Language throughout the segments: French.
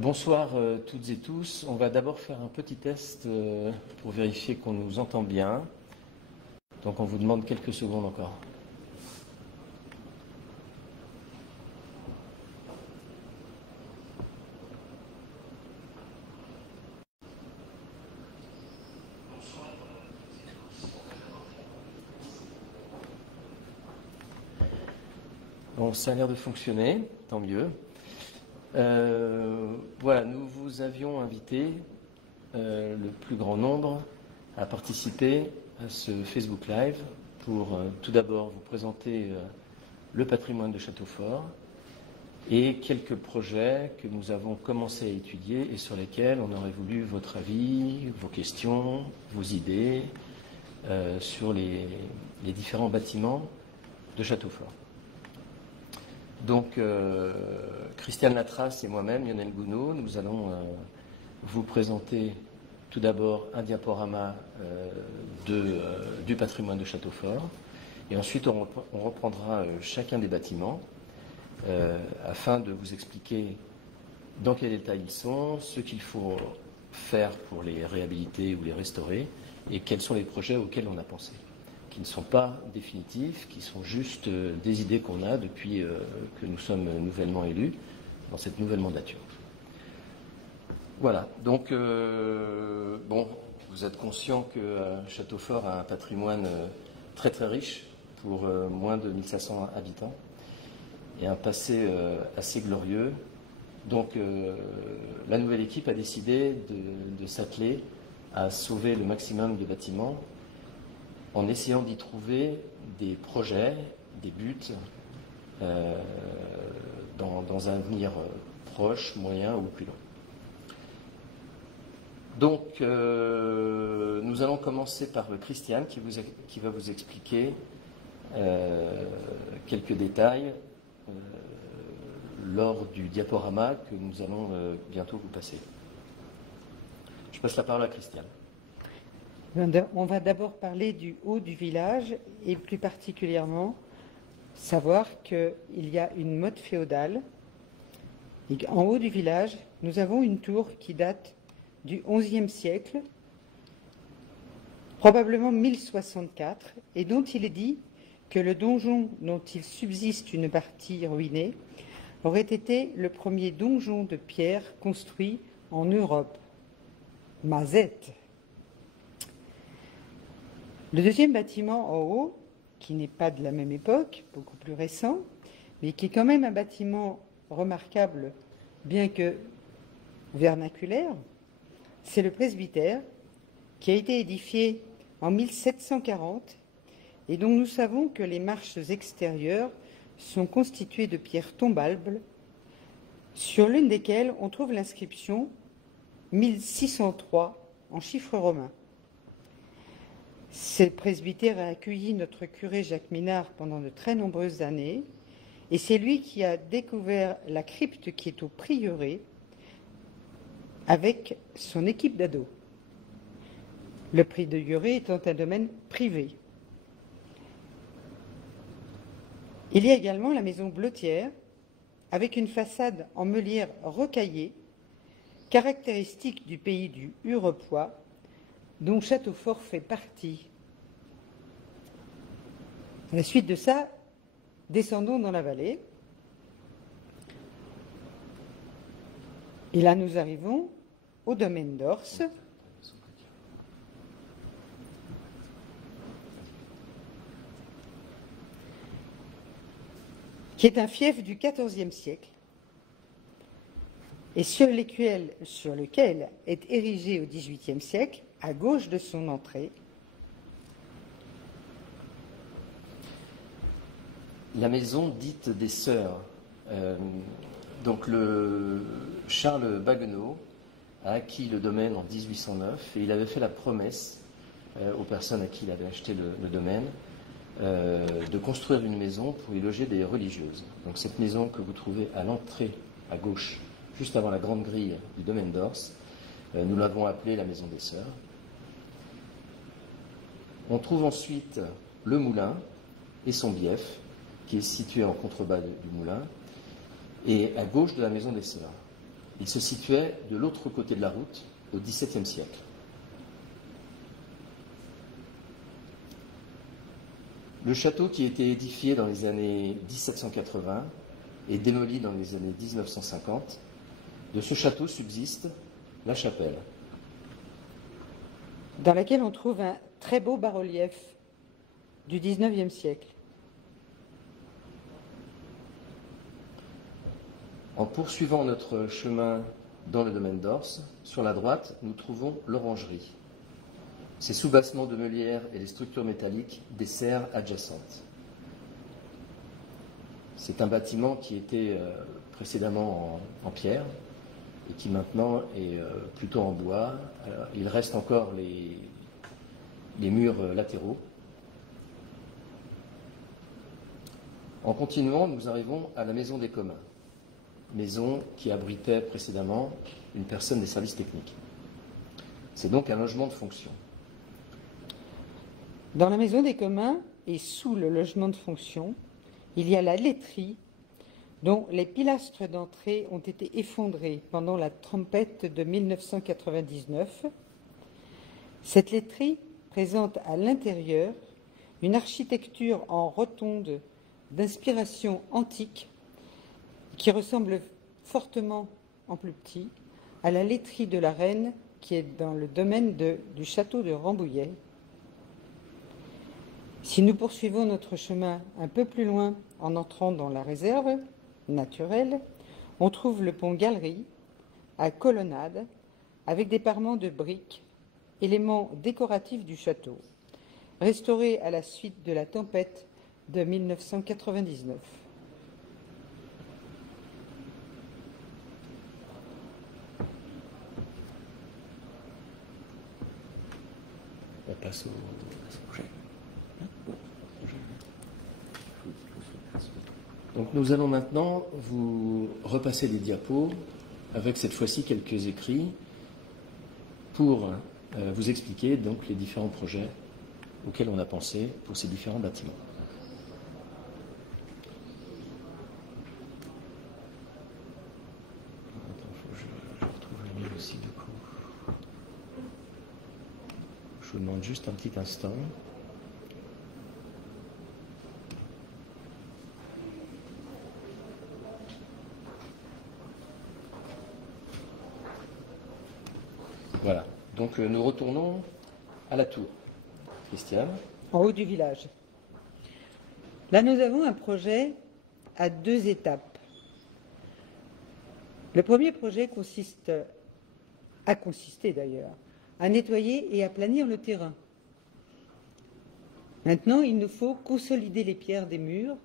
Bonsoir toutes et tous. On va d'abord faire un petit test pour vérifier qu'on nous entend bien. Donc on vous demande quelques secondes encore. Bon, ça a l'air de fonctionner, tant mieux. Voilà, nous vous avions invité le plus grand nombre à participer à ce Facebook Live pour tout d'abord vous présenter le patrimoine de Châteaufort et quelques projets que nous avons commencé à étudier et sur lesquels on aurait voulu votre avis, vos questions, vos idées sur les différents bâtiments de Châteaufort. Donc, Christiane Latras et moi-même, Lionel Gounod, nous allons vous présenter tout d'abord un diaporama du patrimoine de Châteaufort. Et ensuite, on reprendra chacun des bâtiments afin de vous expliquer dans quel état ils sont, ce qu'il faut faire pour les réhabiliter ou les restaurer et quels sont les projets auxquels on a pensé, qui ne sont pas définitifs, qui sont juste des idées qu'on a depuis que nous sommes nouvellement élus dans cette nouvelle mandature. Voilà, donc bon, vous êtes conscient que Châteaufort a un patrimoine très très riche pour moins de 1500 habitants et un passé assez glorieux. Donc la nouvelle équipe a décidé de s'atteler à sauver le maximum de bâtiments en essayant d'y trouver des projets, des buts dans un avenir proche, moyen ou plus long. Donc, nous allons commencer par Christiane qui va vous expliquer quelques détails lors du diaporama que nous allons bientôt vous passer. Je passe la parole à Christiane. On va d'abord parler du haut du village et plus particulièrement savoir qu'il y a une motte féodale. Et en haut du village, nous avons une tour qui date du XIe siècle, probablement 1064, et dont il est dit que le donjon dont il subsiste une partie ruinée aurait été le premier donjon de pierre construit en Europe. Mazette. Le deuxième bâtiment en haut, qui n'est pas de la même époque, beaucoup plus récent, mais qui est quand même un bâtiment remarquable, bien que vernaculaire, c'est le presbytère, qui a été édifié en 1740 et dont nous savons que les marches extérieures sont constituées de pierres tombables, sur l'une desquelles on trouve l'inscription 1603 en chiffres romains. Ce presbytère a accueilli notre curé Jacques Minard pendant de très nombreuses années, et c'est lui qui a découvert la crypte qui est au prieuré avec son équipe d'ados. Le prieuré étant un domaine privé. Il y a également la maison Blottière, avec une façade en meulière rocaillée, caractéristique du pays du Hurepoix, dont Châteaufort fait partie. À la suite de ça, descendons dans la vallée. Et là, nous arrivons au domaine d'Ors, qui est un fief du XIVe siècle et sur lequel est érigé au XVIIIe siècle, à gauche de son entrée, la maison dite des Sœurs. Donc Charles Baguenot a acquis le domaine en 1809 et il avait fait la promesse aux personnes à qui il avait acheté le domaine de construire une maison pour y loger des religieuses. Donc cette maison que vous trouvez à l'entrée à gauche, juste avant la grande grille du domaine d'Ors, nous l'avons appelée la maison des Sœurs. On trouve ensuite le moulin et son bief, qui est situé en contrebas du moulin, et à gauche de la maison des Sœurs. Il se situait de l'autre côté de la route, au XVIIe siècle. Le château, qui a été édifié dans les années 1780 et démoli dans les années 1950, de ce château subsiste la chapelle. Dans laquelle on trouve un très beau bas-relief du XIXe siècle. En poursuivant notre chemin dans le domaine d'Ors, sur la droite, nous trouvons l'orangerie. Ses soubassements de meulières et les structures métalliques des serres adjacentes. C'est un bâtiment qui était précédemment en pierre et qui maintenant est plutôt en bois. Il reste encore les murs latéraux. En continuant, nous arrivons à la maison des communs, maison qui abritait précédemment une personne des services techniques. C'est donc un logement de fonction. Dans la maison des communs et sous le logement de fonction, il y a la laiterie dont les pilastres d'entrée ont été effondrés pendant la tempête de 1999. Cette laiterie présente à l'intérieur une architecture en rotonde d'inspiration antique qui ressemble fortement, en plus petit, à la laiterie de la Reine qui est dans le domaine du château de Rambouillet. Si nous poursuivons notre chemin un peu plus loin en entrant dans la réserve naturelle, on trouve le pont Galerie à colonnade avec des parements de briques, éléments décoratifs du château, restauré à la suite de la tempête de 1999. On passe au projet. Donc nous allons maintenant vous repasser les diapos avec cette fois-ci quelques écrits pour vous expliquer donc les différents projets auxquels on a pensé pour ces différents bâtiments. Je retrouve le mail aussi du coup. Je vous demande juste un petit instant. Voilà, donc nous retournons à la tour. Christiane. En haut du village. Là, nous avons un projet à 2 étapes. Le premier projet a consisté d'ailleurs à nettoyer et à planir le terrain. Maintenant, il nous faut consolider les pierres des murs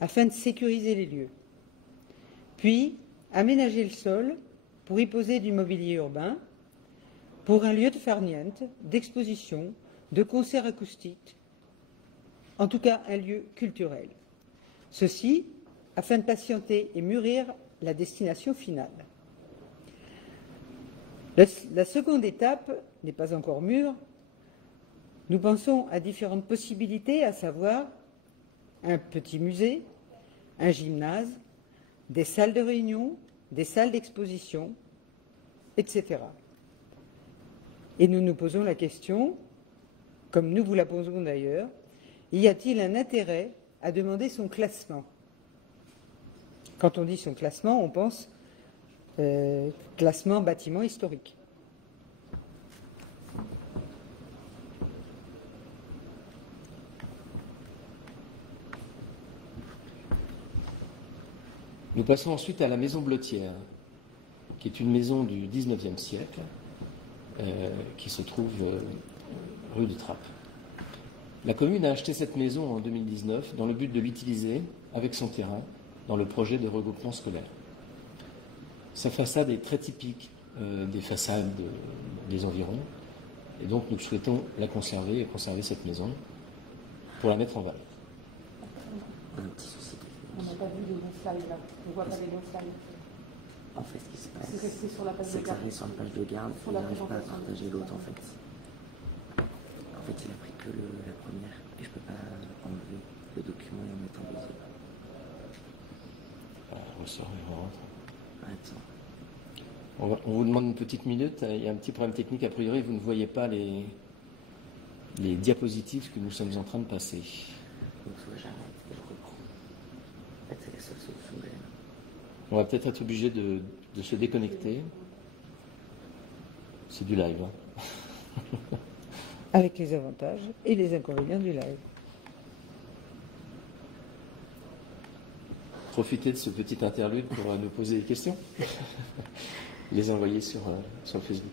afin de sécuriser les lieux. Puis, aménager le sol pour y poser du mobilier urbain, pour un lieu de farniente, d'exposition, de concert acoustique, en tout cas un lieu culturel. Ceci afin de patienter et mûrir la destination finale. La seconde étape n'est pas encore mûre. Nous pensons à différentes possibilités, à savoir un petit musée, un gymnase, des salles de réunion, des salles d'exposition, etc. Et nous nous posons la question, comme nous vous la posons d'ailleurs, y a-t-il un intérêt à demander son classement? Quand on dit son classement, on pense classement bâtiment historique. Nous passons ensuite à la maison Blottière, qui est une maison du XIXe siècle, qui se trouve rue de Trappes. La commune a acheté cette maison en 2019 dans le but de l'utiliser avec son terrain dans le projet de regroupement scolaire. Sa façade est très typique des façades des environs et donc nous souhaitons la conserver et conserver cette maison pour la mettre en valeur. Un petit souci. On n'a pas vu les bons slides là. On ne voit pas les bons slides. En fait, ce qui se passe, C'est resté sur la page c'est de que ça garde. reste sur la page de garde Sur et la il n'arrive pas à présentation. partager l'autre en fait. En fait, il a pris que la première et je peux pas enlever le document et en mettre en deuxième. On sort et on rentre. Attends. On vous demande une petite minute. Il y a un petit problème technique. A priori, vous ne voyez pas les diapositives que nous sommes en train de passer. Donc soit j'arrête et je reprends. En fait, c'est la seule solution que j'ai. On va peut-être être obligé de se déconnecter. C'est du live. Hein. Avec les avantages et les inconvénients du live. Profitez de ce petit interlude pour nous poser des questions. Les envoyer sur Facebook.